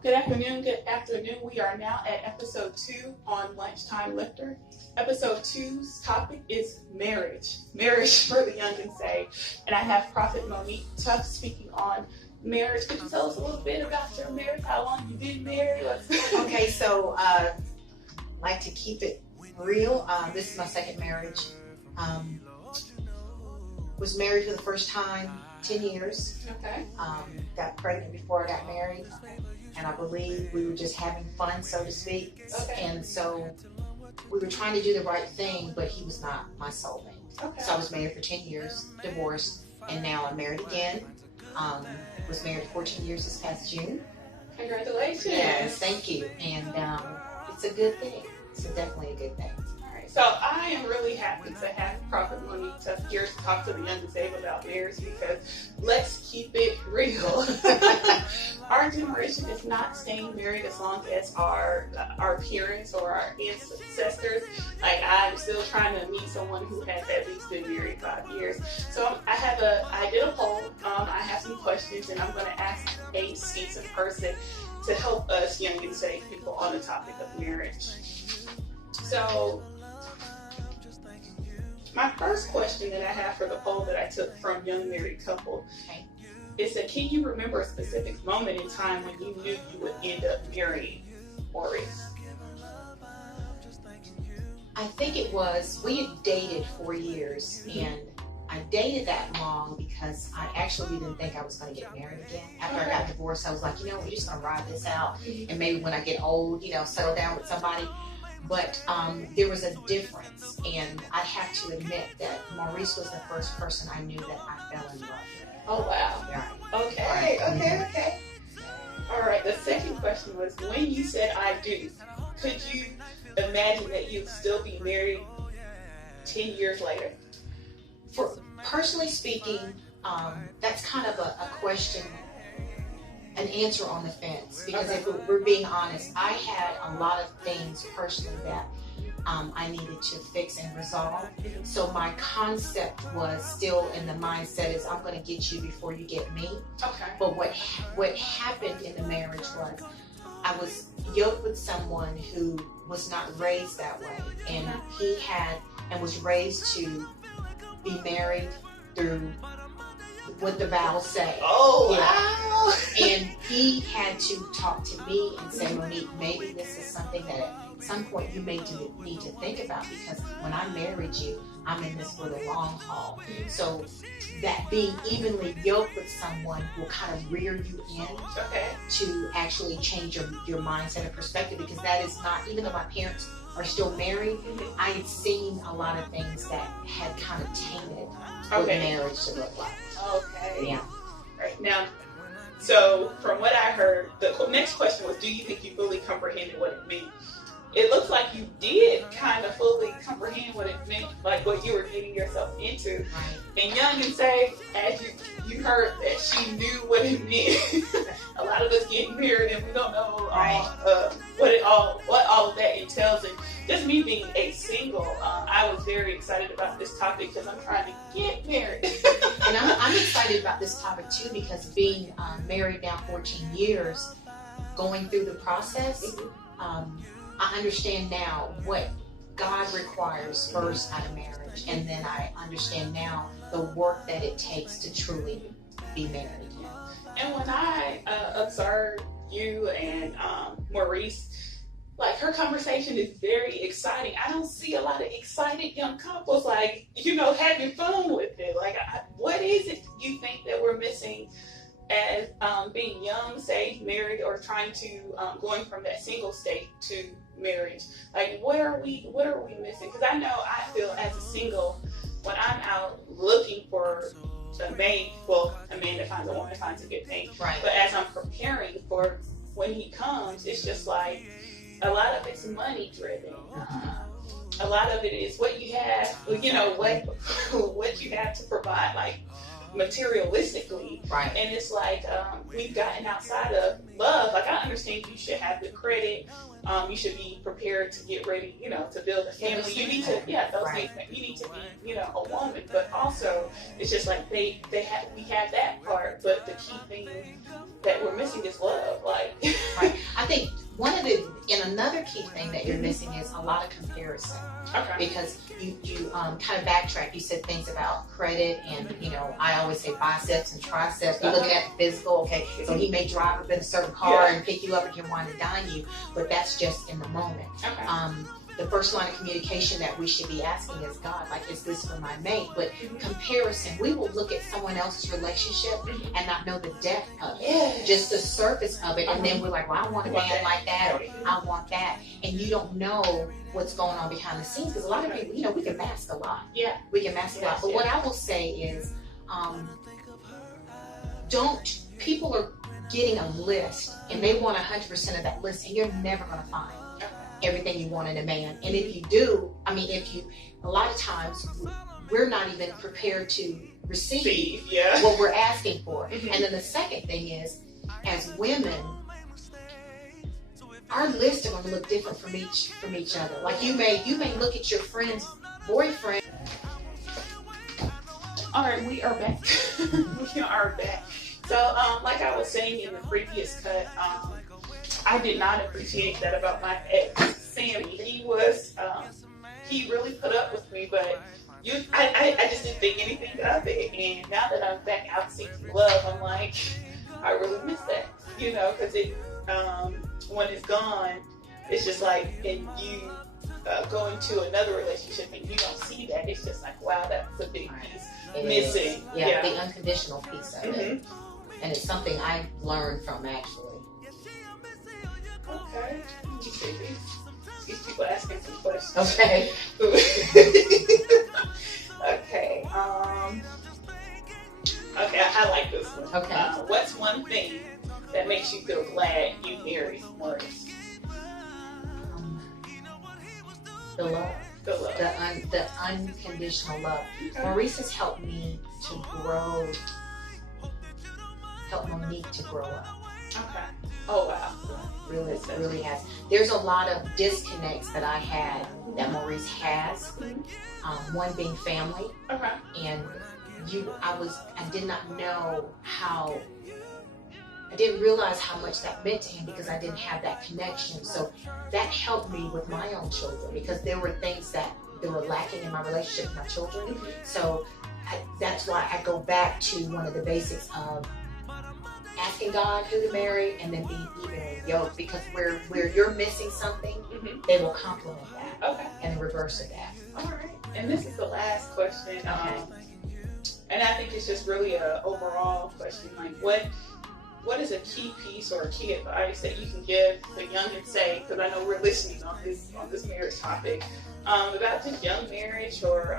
Good afternoon, good afternoon. We are now at episode 2 on Lunchtime Lifter. Episode 2's topic is marriage. Marriage for the young and saved. And I have Prophet Monique Tuff speaking on marriage. Could you tell us a little bit about your marriage? How long you've been married? Okay, so I like to keep it real. This is my second marriage. Was married for the first time 10 years. Okay. Got pregnant before I got married. And I believe we were just having fun, so to speak. Okay. And so we were trying to do the right thing, but he was not my soulmate. Okay. So I was married for 10 years, divorced, and now I'm married again. Was married 14 years this past June. Congratulations. Yes, thank you. And it's a good thing. It's definitely a good thing. All right. So I am really happy to have Prophet Monique Tuff here to talk to the young and saved about marriage, because let's keep it real. Our generation is not staying married as long as our parents or our ancestors. Like, I'm still trying to meet someone who has at least been married 5 years. So I did a poll. I have some questions, and I'm going to ask a seasoned person to help us young and saved people on the topic of marriage. So my first question that I have for the poll that I took from young married couple is that, can you remember a specific moment in time when you knew you would end up marrying Maurice? I think it was, we had dated 4 years, and I dated that long because I actually didn't think I was going to get married again. After I got divorced, I was like, we're just going to ride this out, and maybe when I get old, settle down with somebody. But there was a difference, and I have to admit that Maurice was the first person I knew that I fell in love with. Oh, wow. Right. Okay. All right, the second question was, when you said I do, could you imagine that you'd still be married 10 years later? For personally speaking, that's kind of a question, an answer on the fence, because if we're being honest, I had a lot of things personally that I needed to fix and resolve. So my concept was still in the mindset is, I'm going to get you before you get me. Okay. But what happened in the marriage was, I was yoked with someone who was not raised that way, and he had and was raised to be married through what the vows say. Oh, wow. And he had to talk to me and say, Monique, maybe this is something that at some point you may need to think about, because when I married you, I'm in this for the long haul. So that being evenly yoked with someone will kind of rear you in to actually change your mindset and perspective, because that is not, even though my parents are still married, I had seen a lot of things that had kind of tainted what marriage should look like. Okay. Yeah. Right. Now, so from what I heard, the next question was, do you think you fully comprehended what it meant? It looks like you did kind of fully comprehend what it meant, like what you were getting yourself into. Right. And young and saved, as you heard that she knew what it meant. A lot of us get married and we don't know what all of that entails. And just me being a single, I was very excited about this topic because I'm trying to get married. And I'm excited about this topic too, because being married now 14 years, going through the process, I understand now what God requires first out of marriage, and then I understand now the work that it takes to truly be married. And when I observed you and Maurice, like, her conversation is very exciting. I don't see a lot of excited young couples, like, having fun with it. Like, what is it you think that we're missing as being young, saved, married, or trying to going from that single state to marriage? Like, what are we missing? Because I know I feel as a single, when I'm out looking for a man that finds a woman finds a good thing. Right. But as I'm preparing for when he comes, it's just like a lot of it's money driven. A lot of it is what you have, what you have to provide. Like, materialistically. Right. And it's like we've gotten outside of love. Like, I understand you should have the credit. You should be prepared to get ready, to build a family. You need to, those things. You need to be, a woman. But also, it's just like we have that part, but the key thing that we're missing is love. Like, right. I think another key thing that you're missing is a lot of comparison. Okay. Because you kind of backtrack. You said things about credit, and I always say biceps and triceps. You're looking at the physical. Okay, so he may drive up in a certain car and pick you up and can wine and dine you, but that's just in the moment. Okay. The first line of communication that we should be asking is God, like, is this for my mate? But comparison, we will look at someone else's relationship and not know the depth of it, just the surface of it, and then we're like, well, I want a man like that, or I want that, and you don't know what's going on behind the scenes, because a lot of people, we can mask a lot. Yeah. We can mask a lot. But what I will say is, people are getting a list, and they want 100% of that list, and you're never going to find everything you want in a man. And if you do, a lot of times we're not even prepared to receive what we're asking for. And then the second thing is, as women, our lists are going to look different from each other. Like, you may look at your friend's boyfriend. All right, we are back. We are back. So, like I was saying in the previous cut, I did not appreciate that about my ex, Sammy. He was, he really put up with me, but I just didn't think anything of it. And now that I'm back out seeking love, I'm like, I really miss that, because it, when it's gone, it's just like, and you go into another relationship and you don't see that. It's just like, wow, that's a big piece missing. Yeah, the unconditional piece of it. And it's something I learned from, actually. Okay. You see these people asking some questions. Okay. Okay. Okay, I like this one. Okay. What's one thing that makes you feel glad you married Maurice? The love. The love. The unconditional love. Okay. Maurice has helped me to grow. Helped Monique to grow up. Okay. Oh, wow. Really has. There's a lot of disconnects that I had that Maurice has. One being family. Okay. And I did not know how, I didn't realize how much that meant to him, because I didn't have that connection. So that helped me with my own children, because there were things that were lacking in my relationship with my children. So that's why I go back to one of the basics of asking God who to marry, and then being evenly yoked, because where you're missing something, they will complement that. Okay. And the reverse of that. All right. And this is the last question. Okay. And I think it's just really a overall question. Like, what is a key piece or a key advice that you can give the young and say, because I know we're listening on this marriage topic, about just young marriage, or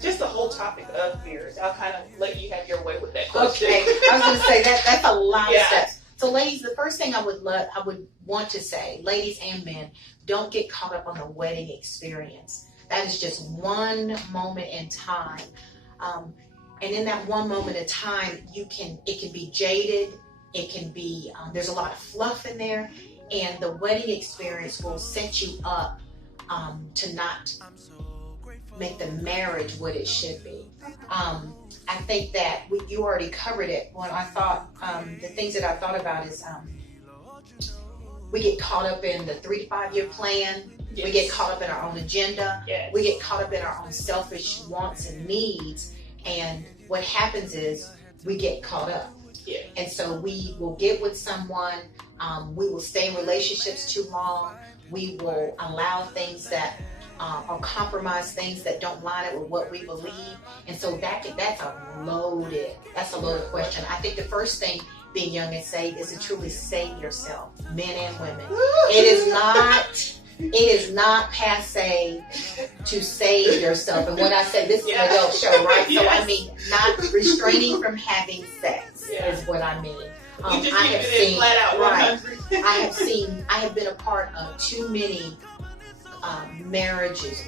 just the whole topic of marriage. I'll kind of let you have your way with that question. Okay, I was going to say that's a lot of steps. So, ladies, the first thing I would want to say, ladies and men, don't get caught up on the wedding experience. That is just one moment in time, and in that one moment in time, it can be jaded. It can be there's a lot of fluff in there, and the wedding experience will set you up to not make the marriage what it should be. I think that you already covered it. When I thought, the things that I thought about is we get caught up in the 3 to 5 year plan. Yes. We get caught up in our own agenda. Yes. We get caught up in our own selfish wants and needs. And what happens is we get caught up. Yeah. And so we will get with someone. We will stay in relationships too long. We will allow things that or compromise things that don't line up with what we believe. And so that's a loaded question. I think the first thing, being young and saved, is to truly save yourself, men and women. It is not passe to save yourself. And when I say this is an adult show, right? So I mean, not restraining from having sex is what I mean. I have seen, flat out, right? I have been a part of too many marriages,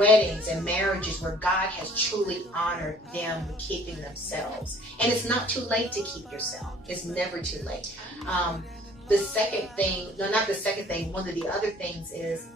weddings and marriages where God has truly honored them keeping themselves. And it's not too late to keep yourself. It's never too late. The second thing, no, not the second thing, one of the other things is,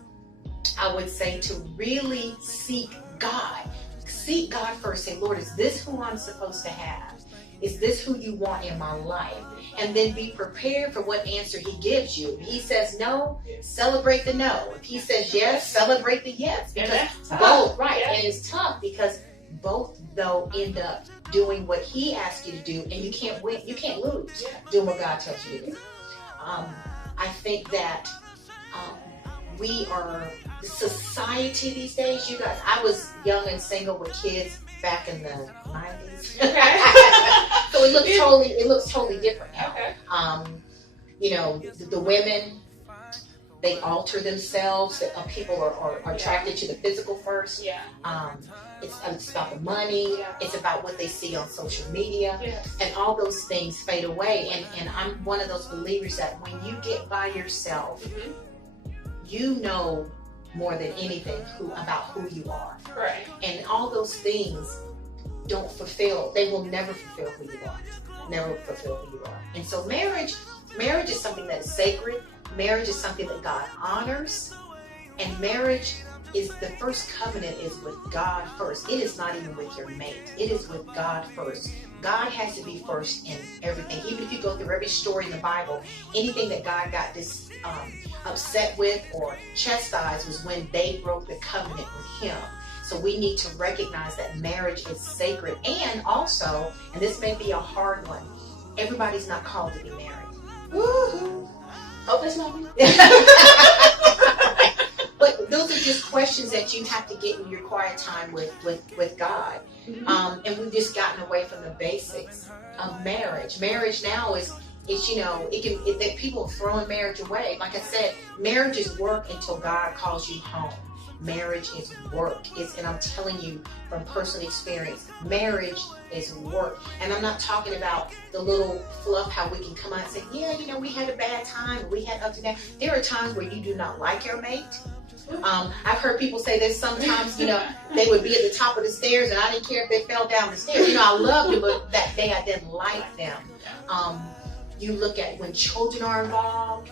I would say, to really seek God. Seek God first. Say, Lord, is this who I'm supposed to have? Is this who you want in my life? And then be prepared for what answer he gives you. If he says no, celebrate the no. If he says yes, celebrate the yes. Because both, right, yeah. And it's tough because both, though, end up doing what he asked you to do, and you can't win, you can't lose doing what God tells you to do. I think that we are, the society these days, you guys, I was young and single with kids back in the 90s. Okay. So it looks totally different now. Okay. You know, the women, they alter themselves. People are attracted to the physical first. Yeah. It's about the money. Yeah. It's about what they see on social media. Yeah. And all those things fade away. And I'm one of those believers that when you get by yourself, you know more than anything about who you are. Right. And all those things they will never fulfill who you are. Never fulfill who you are. And so marriage is something that is sacred. Marriage is something that God honors. And marriage is, the first covenant is with God first. It is not even with your mate. It is with God first. God has to be first in everything. Even if you go through every story in the Bible, anything that God got this upset with or chastised was when they broke the covenant with him. So we need to recognize that marriage is sacred. And also, and this may be a hard one, everybody's not called to be married. Woo-hoo. Hope that's not me. But those are just questions that you have to get in your quiet time with God. Mm-hmm. And we've just gotten away from the basics of marriage. Marriage now is you know, that people are throwing marriage away. Like I said, marriage is work until God calls you home. Marriage is work. And I'm telling you from personal experience, marriage is work. And I'm not talking about the little fluff, how we can come out and say, yeah, you know, we had a bad time, we had ups and downs. There are times where you do not like your mate. I've heard people say that sometimes, you know, they would be at the top of the stairs and I didn't care if they fell down the stairs. You know, I loved them, but that day I didn't like them. You look at when children are involved,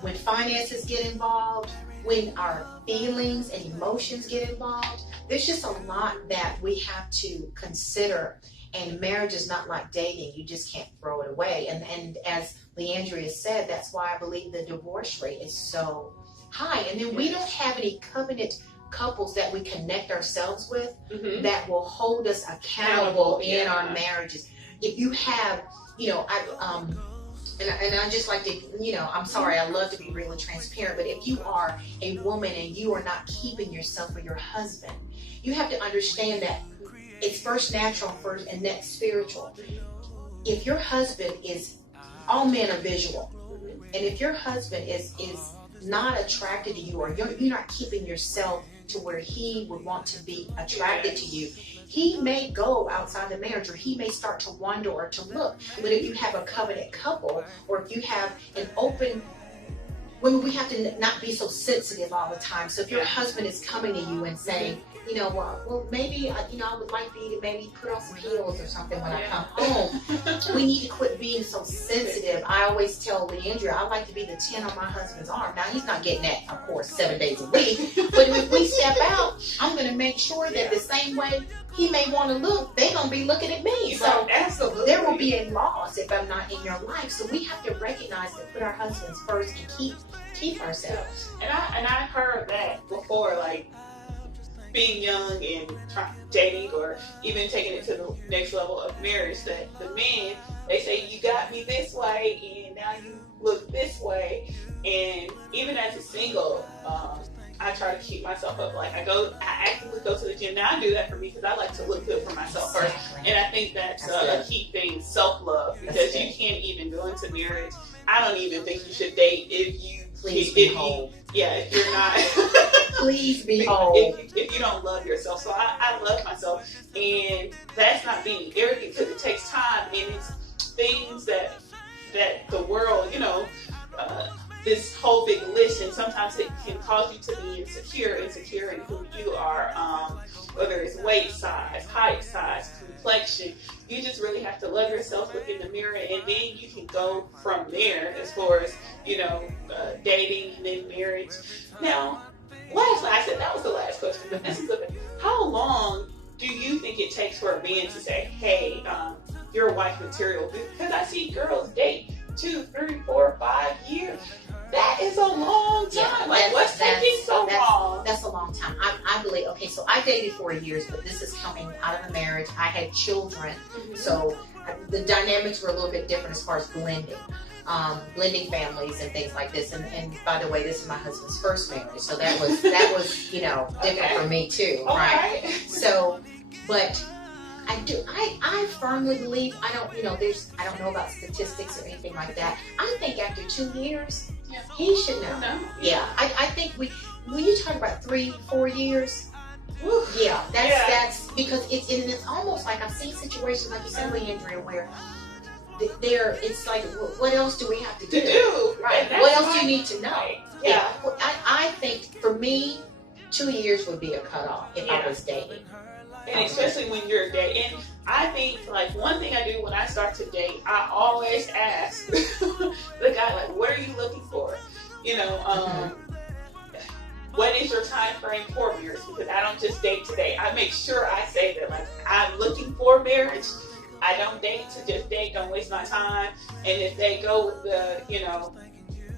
when finances get involved, when our feelings and emotions get involved. There's just a lot that we have to consider. And marriage is not like dating. You just can't throw it away. And as Leandria said, that's why I believe the divorce rate is so high. And then we don't have any covenant couples that we connect ourselves with that will hold us accountable in our marriages. If you have, you know, and I just like to, you know, I'm sorry, I love to be real and transparent, but if you are a woman and you are not keeping yourself for your husband, you have to understand that it's first natural first and next spiritual. If your husband is, all men are visual, and if your husband is not attracted to you, or you're not keeping yourself to where he would want to be attracted to you, he may go outside the marriage, or he may start to wonder or to look. But if you have a covenant couple, or if you have an open, when we have to not be so sensitive all the time. So if your husband is coming to you and saying, you know, well, maybe, you know, I would like for you to maybe put on some heels or something when I come home. We need to quit being so sensitive. I always tell Leandria, I like to be the 10 on my husband's arm. Now, he's not getting that, of course, 7 days a week. But if we step out, I'm going to make sure that the same way he may want to look, they're going to be looking at me. So absolutely, there will be a loss if I'm not in your life. So we have to recognize that, put our husbands first, and keep ourselves. And I heard that before, like, being young and dating, or even taking it to the next level of marriage, that the men, they say, you got me this way and now you look this way. And even as a single, I try to keep myself up. Like I actively go to the gym. Now I do that for me because I like to look good for myself first. And I think that's a key thing, self-love, because you can't even go into marriage. I don't even think you should date if you be whole. If you're not. Please be whole. If you don't love yourself. So I love myself. And that's not being arrogant, because it takes time, and it's things that the world, you know, this whole big list mentioned, sometimes it can cause you to be insecure in who you are, whether it's weight size, height size, complexion. You just really have to love yourself, look in the mirror, and then you can go from there as far as, dating and then marriage. Now, I said that was the last question, but this is how long do you think it takes for a man to say, hey, you're wife material? Because I see girls date 2, 3, 4, 5 years. That is a long time. What's taking so long? That's a long time. I believe, okay, so I dated 4 years, but this is coming out of a marriage. I had children, so the dynamics were a little bit different as far as blending families and things like this. And by the way, this is my husband's first marriage, so that was different for me too, right? So, but I firmly believe, I don't know about statistics or anything like that. I think after 2 years, he should know. Yeah, I think when you talk about 3, 4 years, that's because it's almost like I've seen situations like you said, Leandria, where it's like, what else do we have to do? Right. What else do you need to know? Yeah. I think for me, 2 years would be a cutoff if I was dating. And especially when you're dating. I think, one thing I do when I start to date, I always ask the guy, what are you looking for? What is your time frame for marriage? Because I don't just date to date. I make sure I say that, I'm looking for marriage. I don't date to just date, don't waste my time. And if they go with the,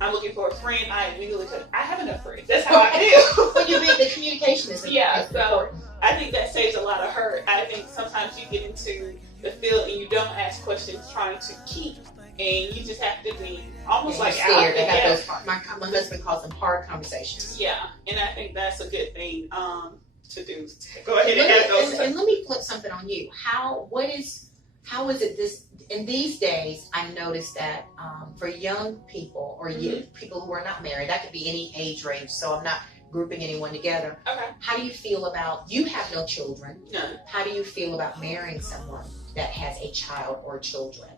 I'm looking for a friend, I immediately, because I have enough friends. That's how I do. When you meet, the communication is important. I think that saves a lot of hurt. I think sometimes you get into the field and you don't ask questions trying to keep. And you just have to be almost out there. My husband calls them hard conversations. Yeah, and I think that's a good thing to do. Go ahead and have those. And let me flip something on you. How is it this in these days? I noticed that for young people or people who are not married, that could be any age range. So I'm not grouping anyone together. Okay. How do you feel about, you have no children? No. How do you feel about marrying someone that has a child or children?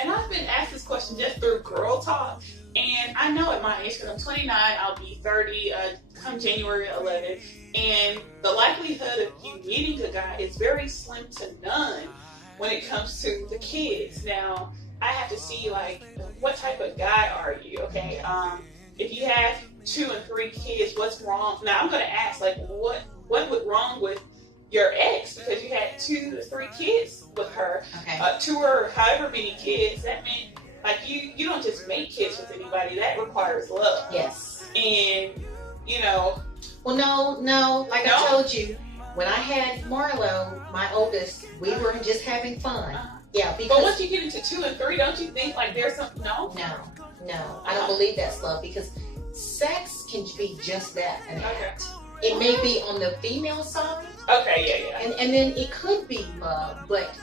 And I've been asked this question just through girl talk. And I know at my age, because I'm 29, I'll be 30 come January 11th. And the likelihood of you meeting a guy is very slim to none when it comes to the kids. Now, I have to see, what type of guy are you, okay? If you have 2 and 3 kids, what's wrong? Now, I'm going to ask, what went wrong with your ex? Because you had 2 to 3 kids with her, okay. 2 or however many kids. That meant, you don't just make kids with anybody. That requires love. Yes. And, Well, no. I told you, when I had Marlo, my oldest, we were just having fun. Yeah, because... But once you get into 2 and 3, don't you think, there's something... No. I don't believe that's love, because sex can be just that, an act. It may be on the female side. Okay, yeah. And then it could be love, but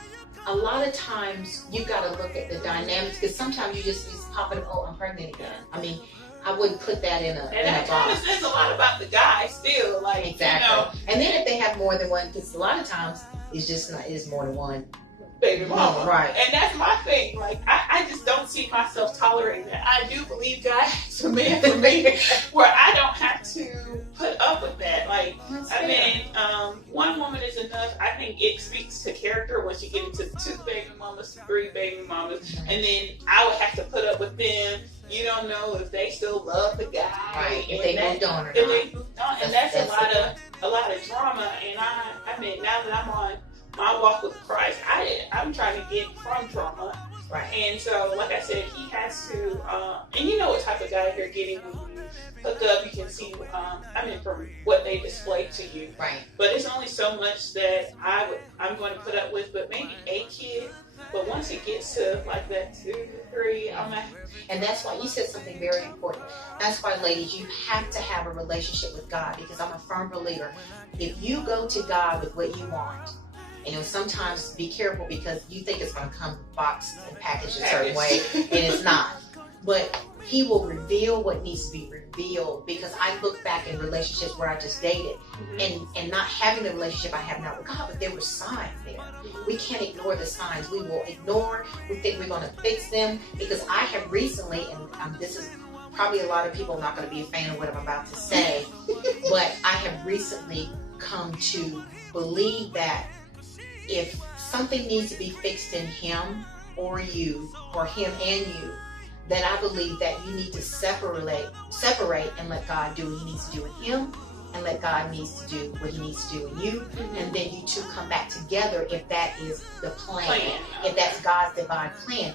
a lot of times you got to look at the dynamics, because sometimes you just pop it, oh, I'm pregnant again. I mean, I wouldn't put that in a box. And that kind of says a lot about the guy still, exactly. And then if they have more than one, because a lot of times it's more than one baby mama. Right. And that's my thing. I just don't see myself tolerating that. I do believe God has a man for me where I don't have to put up with that. One woman is enough. I think it speaks to character once you get into 2 baby mamas, 3 baby mamas, and then I would have to put up with them. You don't know if they still love the guy. Right. If they moved on or not. If they moved on. And that's a lot of drama. And now that I'm on my walk with Christ, I'm trying to get from trauma. Right. And so, like I said, he has to, and you know what type of guy you're getting when you hook up. You can see, from what they display to you. Right. But it's only so much that I'm going to put up with, but maybe a kid. But once it gets to that 2, 3, and that's why you said something very important. That's why, ladies, you have to have a relationship with God, because I'm a firm believer. If you go to God with what you want, sometimes be careful, because you think it's going to come boxed and packaged a certain way, and it's not. But He will reveal what needs to be revealed, because I look back in relationships where I just dated, and not having the relationship I have now with God, but there were signs there. We can't ignore the signs. We will ignore. We think we're going to fix them, because I have recently, and this is probably a lot of people are not going to be a fan of what I'm about to say, but I have recently come to believe that if something needs to be fixed in him or you, or him and you, then I believe that you need to separate and let God do what he needs to do in him, and let God needs to do what he needs to do in you, and then you two come back together if that is the plan. If that's God's divine plan.